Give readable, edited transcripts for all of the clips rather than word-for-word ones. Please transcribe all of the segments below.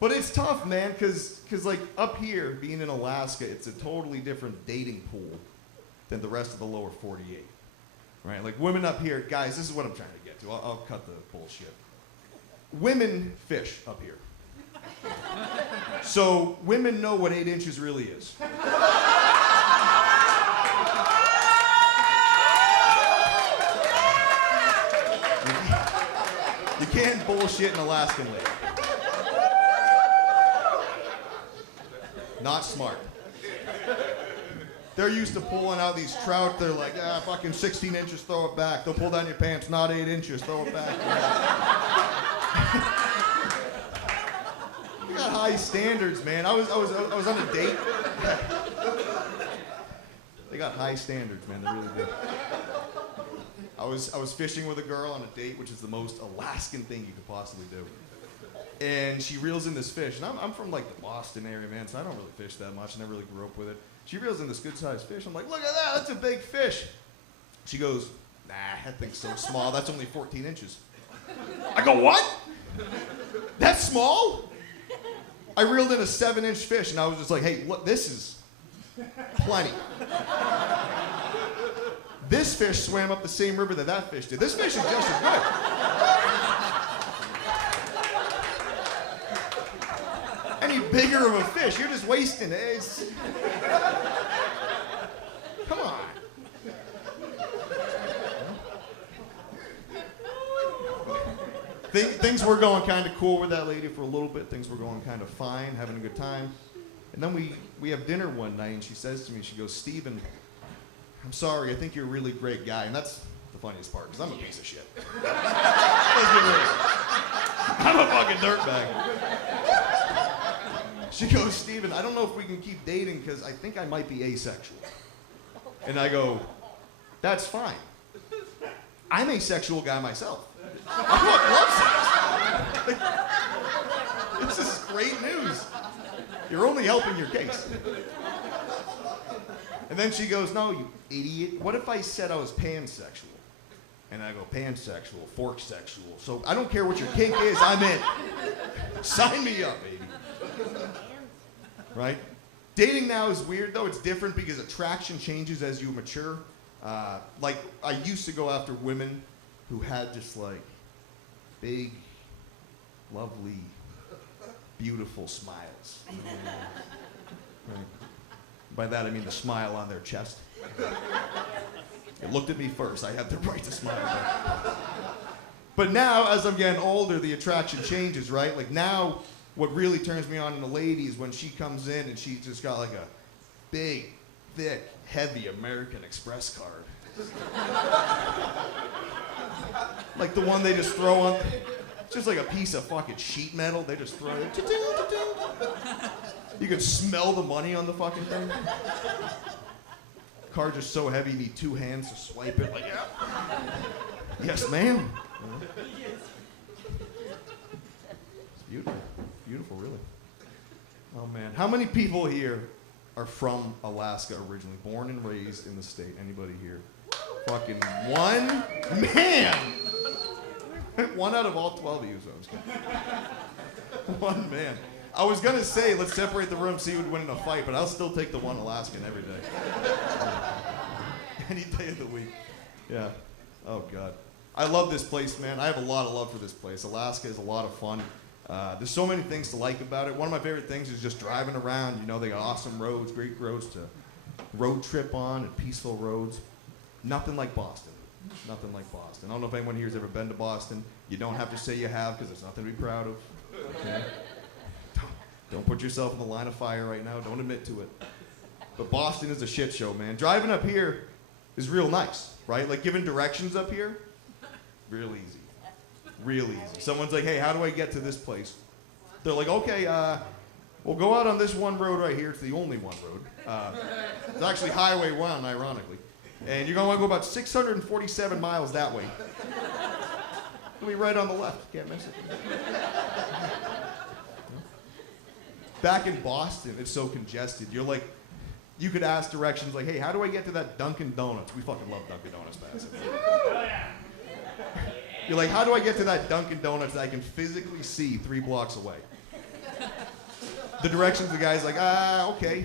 But it's tough, man, because like up here, being in Alaska, it's a totally different dating pool than the rest of the lower 48. Right? Like women up here, guys, this is what I'm trying to get to. I'll cut the bullshit. Women fish up here. So women know what 8 inches really is. You can't bullshit an Alaskan lady. Not smart. They're used to pulling out these trout. They're like, fucking 16 inches, throw it back. They'll pull down your pants, not 8 inches, throw it back. You got high standards, man. I was on a date. They got high standards, man. They really do. I was fishing with a girl on a date, which is the most Alaskan thing you could possibly do. And she reels in this fish, and I'm from like the Boston area, man, so I don't really fish that much. I never really grew up with it. She reels in this good-sized fish. I'm like, look at that, that's a big fish. She goes, nah, that thing's so small, that's only 14 inches. I go, what? That's small? I reeled in a 7-inch fish, and I was just like, hey, look, this is plenty. This fish swam up the same river that fish did. This fish is just as good. Any bigger of a fish, you're just wasting it. Come on. Things were going kind of cool with that lady for a little bit. Things were going kind of fine, having a good time. And then we have dinner one night, and she says to me, she goes, Steven, I'm sorry, I think you're a really great guy. And that's the funniest part, because I'm a piece of shit. Let's be real. I'm a fucking dirtbag. She goes, Steven, I don't know if we can keep dating because I think I might be asexual. And I go, that's fine. I'm an asexual guy myself. I love sex. This is great news. You're only helping your case. And then she goes, no, you idiot. What if I said I was pansexual? And I go, pansexual, fork sexual. So I don't care what your kink is, I'm in. Sign me up, baby. Right? Dating now is weird, though. It's different because attraction changes as you mature. Like, I used to go after women who had just, like, big, lovely, beautiful smiles. Right? By that, I mean the smile on their chest. It looked at me first. I had the right to smile. But now, as I'm getting older, the attraction changes, right? Like, now, what really turns me on in a lady is when she comes in and she's just got like a big, thick, heavy American Express card. Like the one they just throw on, it's just like a piece of fucking sheet metal. They just throw it. You can smell the money on the fucking thing. Card just so heavy you need 2 hands to swipe it. Like, yeah. Yes, ma'am. It's beautiful. Beautiful, really. Oh, man. How many people here are from Alaska originally? Born and raised in the state? Anybody here? Fucking one? Man! 1 out of all 12 of you, so I was kidding. 1 man. I was going to say, let's separate the room, see who would win in a fight, but I'll still take the 1 Alaskan every day. Any day of the week. Yeah. Oh, God. I love this place, man. I have a lot of love for this place. Alaska is a lot of fun. There's so many things to like about it. One of my favorite things is just driving around. You know, they got awesome roads, great roads to road trip on, and peaceful roads. Nothing like Boston. Nothing like Boston. I don't know if anyone here has ever been to Boston. You don't have to say you have, because there's nothing to be proud of. Okay? Don't put yourself in the line of fire right now. Don't admit to it. But Boston is a shit show, man. Driving up here is real nice, right? Like giving directions up here, real easy. Real easy. Someone's like, hey, how do I get to this place? They're like, okay, we'll go out on this one road right here. It's the only one road. It's actually Highway 1, ironically. And you're going to want to go about 647 miles that way. It'll be right on the left. Can't miss it. Back in Boston, it's so congested. You're like, you could ask directions like, hey, how do I get to that Dunkin' Donuts? We fucking love Dunkin' Donuts, Bassett. You're like, how do I get to that Dunkin' Donuts that I can physically see 3 blocks away? The directions, the guy's like, okay.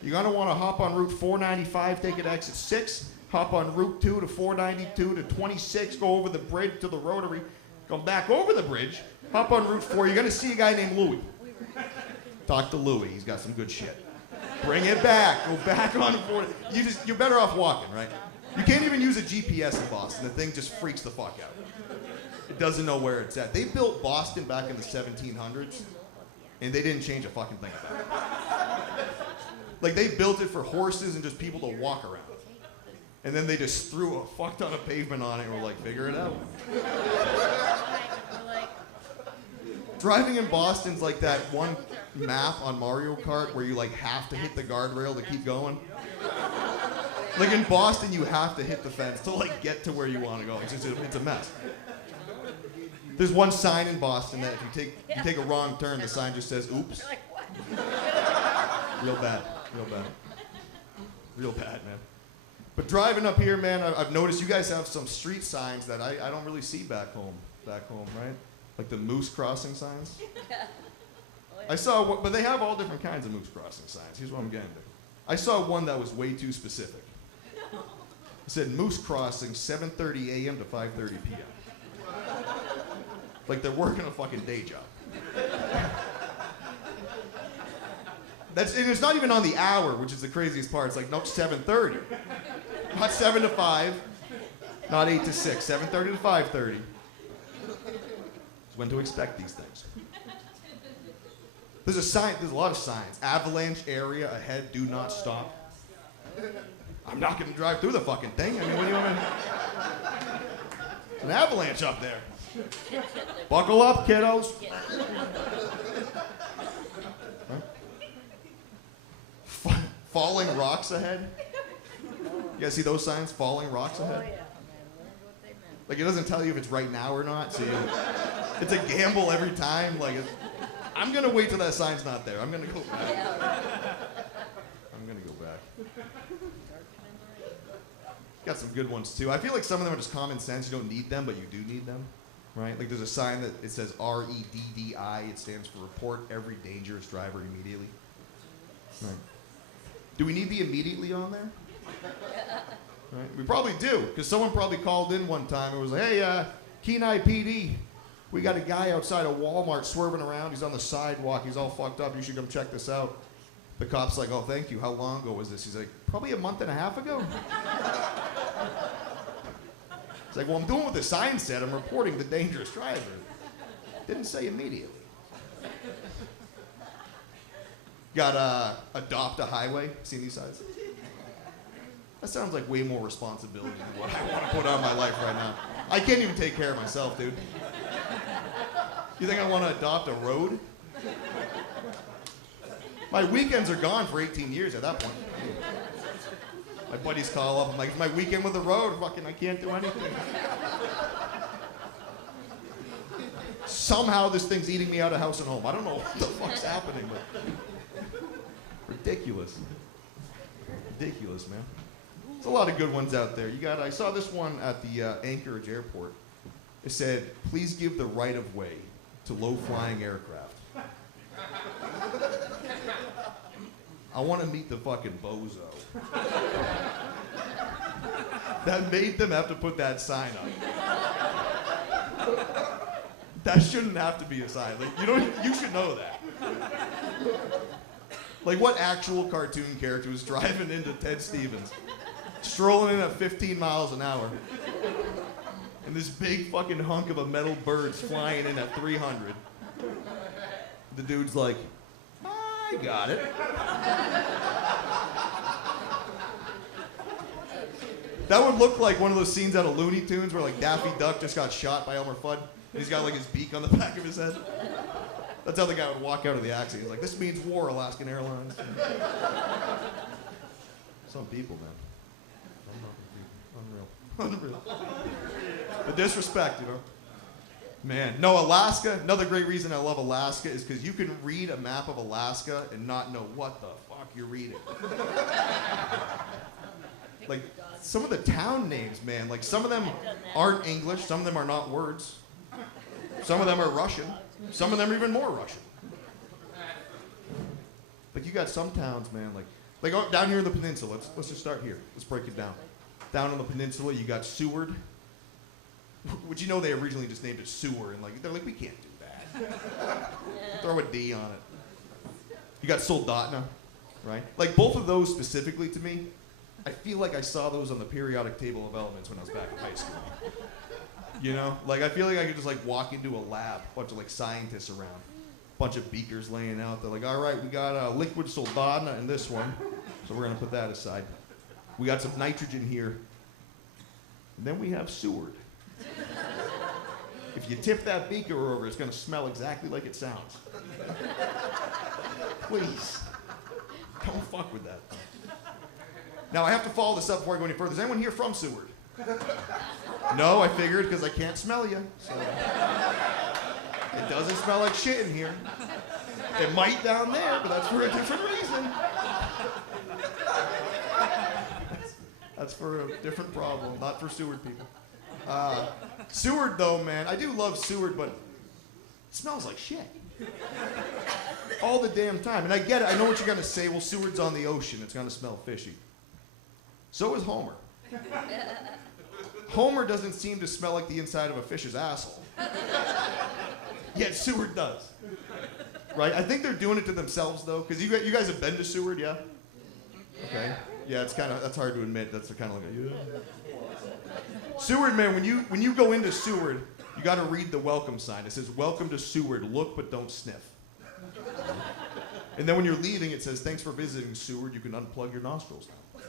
You're gonna wanna hop on Route 495, take it to exit 6, hop on Route 2 to 492 to 26, go over the bridge to the Rotary, come back over the bridge, hop on Route 4, you're gonna see a guy named Louis. Talk to Louis, he's got some good shit. Bring it back, go back on 4. You're better off walking, right? You can't even use a GPS in Boston, the thing just freaks the fuck out. It doesn't know where it's at. They built Boston back in the 1700s, and they didn't change a fucking thing about it. Like, they built it for horses and just people to walk around. And then they just threw a fuck ton of pavement on it and were like, figure it out. Driving in Boston's like that one map on Mario Kart where you like have to hit the guardrail to keep going. Like in Boston, you have to hit the fence to like get to where you want to go. It's a mess. There's one sign in Boston that if you take a wrong turn, the sign just says, oops. Real bad. Real bad, man. But driving up here, man, I've noticed you guys have some street signs that I don't really see back home, right? Like the moose crossing signs. I saw, but they have all different kinds of moose crossing signs. Here's what I'm getting to. I saw one that was way too specific. It said moose crossing 7:30 a.m. to 5:30 p.m. Like they're working a fucking day job. And it's not even on the hour, which is the craziest part. It's like, no, 7:30. Not 7 to 5, not 8 to 6, 7:30 to 5:30. It's when to expect these things. There's a lot of signs. Avalanche area ahead, do not stop. I'm not gonna drive through the fucking thing. I mean, what do you want me? There's an avalanche up there. Buckle up, kiddos. Huh? Falling rocks ahead. You guys see those signs? Falling rocks ahead. Oh yeah, man. What they meant. Like it doesn't tell you if it's right now or not. So it's a gamble every time. Like I'm gonna wait till that sign's not there. I'm gonna go back. I'm gonna go back. Got some good ones too. I feel like some of them are just common sense. You don't need them, but you do need them, right? Like there's a sign that it says REDDI. It stands for Report Every Dangerous Driver Immediately. Right. Do we need the immediately on there? Right. We probably do, because someone probably called in one time and was like, hey, Kenai PD, we got a guy outside of Walmart swerving around. He's on the sidewalk. He's all fucked up. You should come check this out. The cop's like, oh, thank you. How long ago was this? He's like, probably a month and a half ago. It's like, well, I'm doing what the sign said. I'm reporting the dangerous driver. Didn't say immediately. Got adopt a highway. Seen these signs? That sounds like way more responsibility than what I want to put on my life right now. I can't even take care of myself, dude. You think I want to adopt a road? My weekends are gone for 18 years at that point. My buddies call up. I'm like, it's my weekend with the road. Fucking, I can't do anything. Somehow this thing's eating me out of house and home. I don't know what the fuck's happening, but ridiculous. Ridiculous, man. There's a lot of good ones out there. I saw this one at the Anchorage Airport. It said, please give the right of way to low-flying aircraft. I want to meet the fucking bozo that made them have to put that sign up. That shouldn't have to be a sign. Like, you should know that. Like, what actual cartoon character was driving into Ted Stevens, strolling in at 15 miles an hour, and this big fucking hunk of a metal bird's flying in at 300? The dude's like, I got it. That would look like one of those scenes out of Looney Tunes where like Daffy Duck just got shot by Elmer Fudd, and he's got like his beak on the back of his head. That's how the guy would walk out of the accident. He's like, this means war, Alaskan Airlines. Some people, man. Unreal. The disrespect, you know. Man, no, Alaska, another great reason I love Alaska is because you can read a map of Alaska and not know what the fuck you're reading. Like, some of the town names, man, like some of them aren't English, some of them are not words. Some of them are Russian, some of them are even more Russian. Like you got some towns, man, like down here in the peninsula. Let's just start here. Let's break it down. Down on the peninsula, you got Seward. Which you know they originally just named it Sewer, and they're like, we can't do that. Throw a D on it. You got Soldotna, right? Like both of those specifically to me, I feel like I saw those on the periodic table of elements when I was back in high school. You know, like I feel like I could just like walk into a lab, bunch of like scientists around, bunch of beakers laying out. They're like, all right, we got liquid Soldotna in this one, so we're gonna put that aside. We got some nitrogen here, and then we have Seward. If you tip that beaker over, it's going to smell exactly like it sounds. Please, don't fuck with that. Now, I have to follow this up before I go any further. Is anyone here from Seward? No, I figured because I can't smell you. So. It doesn't smell like shit in here. It might down there, but that's for a different reason. That's for a different problem, not for Seward people. Seward, though, man, I do love Seward, but it smells like shit. All the damn time. And I get it. I know what you're going to say. Well, Seward's on the ocean. It's going to smell fishy. So is Homer. Homer doesn't seem to smell like the inside of a fish's asshole. Yet Seward does. Right? I think they're doing it to themselves, though, because you guys have been to Seward, yeah? Okay. Yeah, that's hard to admit. That's kind of like a, yeah. Seward, man, when you go into Seward, you got to read the welcome sign. It says, welcome to Seward, look but don't sniff. And then when you're leaving, it says, thanks for visiting Seward, you can unplug your nostrils now.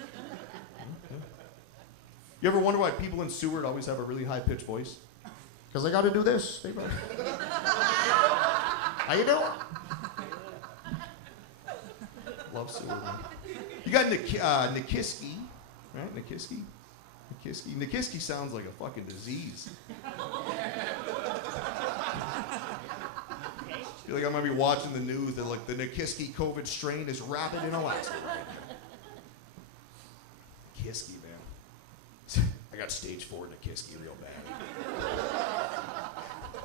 You ever wonder why people in Seward always have a really high-pitched voice? Because they got to do this. How you doing? Love Seward, man. You got Nikiski, right? Nikiski. Nikiski sounds like a fucking disease. I feel like I might be watching the news that like the Nikiski COVID strain is rapid in Alaska. Nikiski, man. I got stage 4 Nikiski real bad.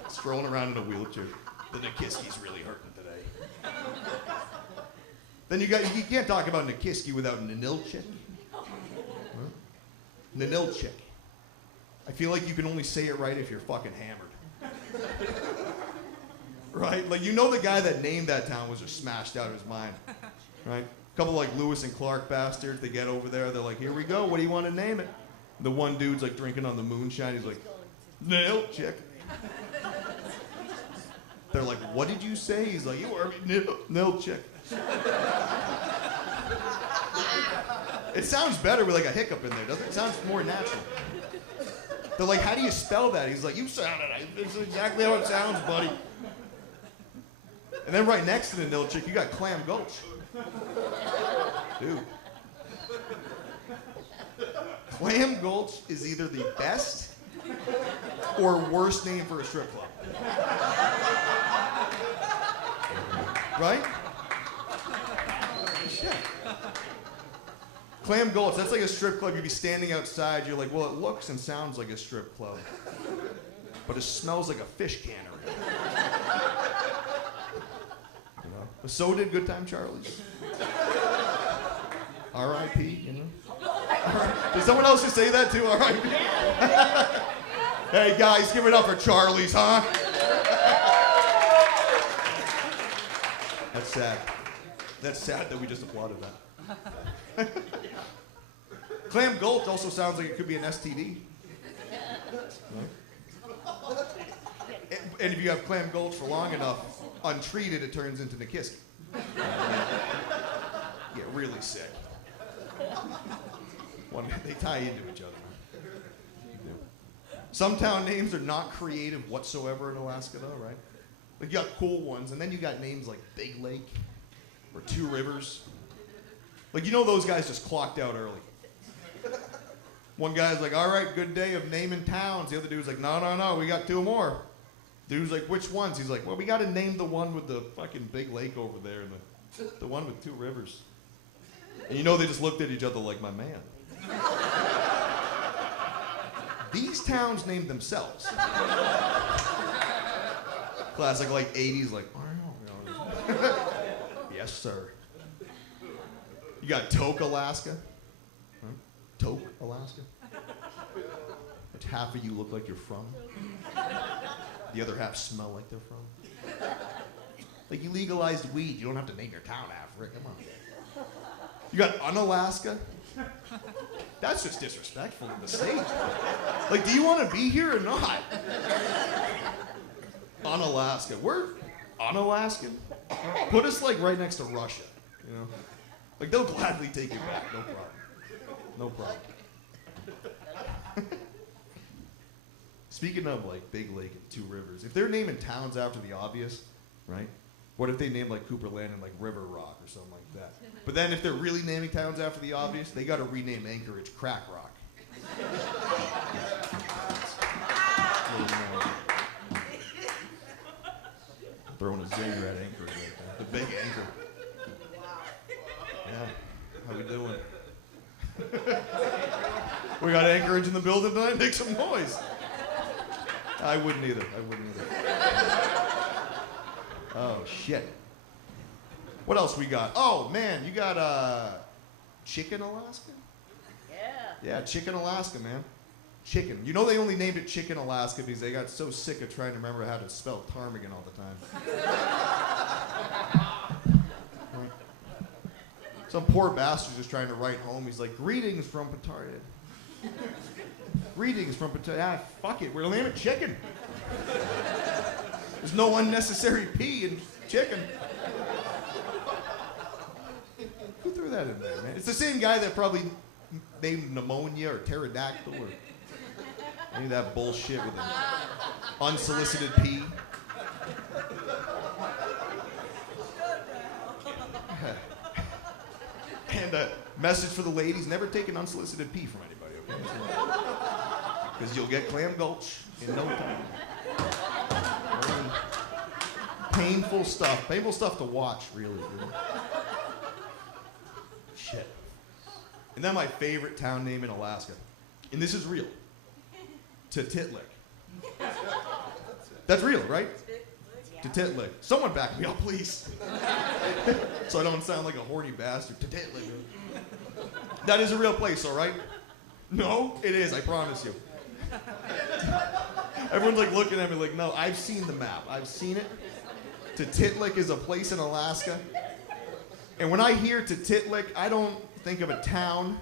Strolling around in a wheelchair. The Nikiski's really hurting today. Then you can't talk about Nikiski without Ninilchik. Ninilchik. I feel like you can only say it right if you're fucking hammered. Right? Like, you know the guy that named that town was just smashed out of his mind. Right? A couple like Lewis and Clark bastards, they get over there, they're like, here we go, what do you want to name it? The one dude's like drinking on the moonshine, he's like, Ninilchik. They're like, what did you say? He's like, you are Ninilchik. It sounds better with like a hiccup in there, doesn't it? It sounds more natural. They're like, how do you spell that? He's like, you sounded it. It's exactly how it sounds, buddy. And then right next to the Ninilchik, you got Clam Gulch. Dude. Clam Gulch is either the best or worst name for a strip club. Right? Shit. Clam Gulch, that's like a strip club. You'd be standing outside, you're like, well, it looks and sounds like a strip club, but it smells like a fish cannery. You know? But so did Good Time Charlie's. R.I.P., you know? Did someone else just say that too? R.I.P.? Hey guys, give it up for Charlie's, huh? That's sad. That's sad that we just applauded that. Clam Gulch also sounds like it could be an STD. Right? And if you have Clam Gulch for long enough, untreated, it turns into Nikiski. Get really sick. They tie into each other. Some town names are not creative whatsoever in Alaska, though, right? Like you got cool ones, and then you got names like Big Lake or Two Rivers. Like, you know those guys just clocked out early. One guy's like, all right, good day of naming towns. The other dude's like, no, we got 2 more. The dude's like, which ones? He's like, well, we got to name the one with the fucking big lake over there and the one with 2 rivers. And you know they just looked at each other like, my man. These towns named themselves. Classic like 80s, like, yes, sir. You got Tok, Alaska. Huh? Tok, Alaska. Which half of you look like you're from. The other half smell like they're from. Like you legalized weed, you don't have to name your town after it. Come on. You got Unalaska. That's just disrespectful to the state. Like, do you want to be here or not? Unalaska. We're Unalaskan. Put us like right next to Russia, you know? Like they'll gladly take you back, no problem. No problem. Speaking of like Big Lake and Two Rivers, if they're naming towns after the obvious, right? What if they name like Cooper Landing like River Rock or something like that? But then if they're really naming towns after the obvious, they got to rename Anchorage Crack Rock. Throwing a zinger at Anchorage right there. The big anchor. Yeah. How we doing? We got Anchorage in the building tonight? Make some noise. I wouldn't either. Oh, shit. What else we got? Oh, man, you got Chicken Alaska? Yeah. Yeah, Chicken Alaska, man. Chicken. You know they only named it Chicken Alaska because they got so sick of trying to remember how to spell ptarmigan all the time. Right. Some poor bastard's just trying to write home. He's like, greetings from Pataria. Greetings from Pataria. Ah, fuck it. We'll name it Chicken. There's no unnecessary P in chicken. Who threw that in there, man? It's the same guy that probably named pneumonia or pterodactyl or any of that bullshit with an unsolicited P. And a message for the ladies, never take an unsolicited P from anybody, okay? Because you'll get clam gulch in no time. Painful stuff to watch, really. Shit. And then my favorite town name in Alaska, and this is real, Titlik. That's real, right? Titlik. Someone back me up, please. So I don't sound like a horny bastard. Titlik. That is a real place, all right? No, it is, I promise you. Everyone's like looking at me like, no, I've seen the map. I've seen it. Titlik is a place in Alaska. And when I hear Titlik, I don't think of a town.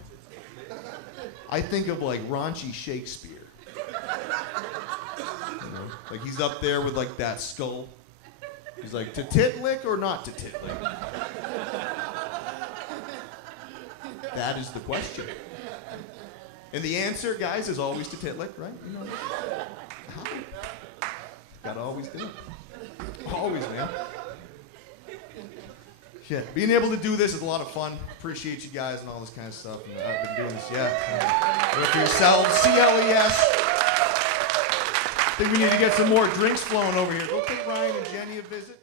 I think of like raunchy Shakespeare. You know? Like he's up there with like that skull. He's like, Titlik or not Titlik? That is the question. And the answer, guys, is always Titlik, right? You know? Gotta always do it. Always, man. Shit. Being able to do this is a lot of fun. Appreciate you guys and all this kind of stuff. And I've been doing this, yeah. Do it for yourselves. CLES. I think we need to get some more drinks flowing over here. Go take Ryan and Jenny a visit.